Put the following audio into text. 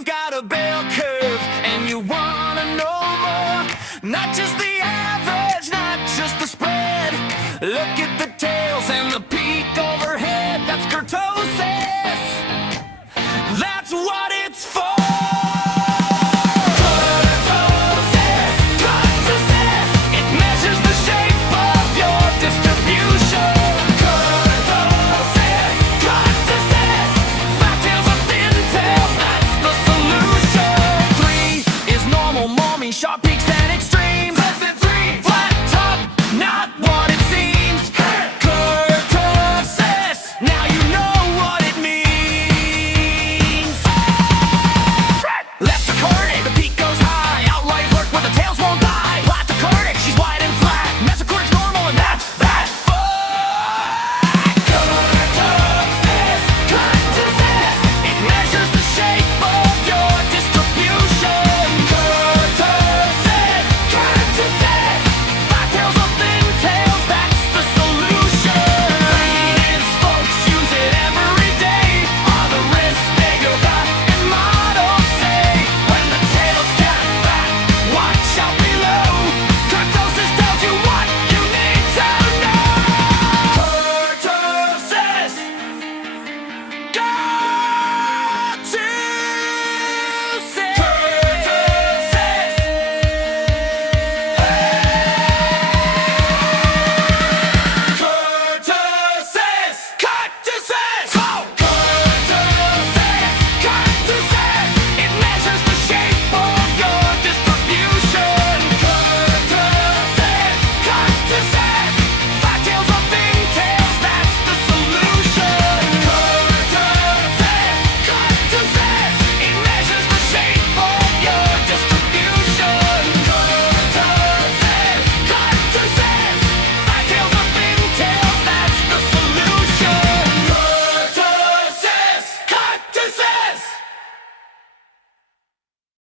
you've got a bell curve and you wanna know more, not just the average, not just the spread. Look at the tails and the peak overhead. That's kurtosis. That's what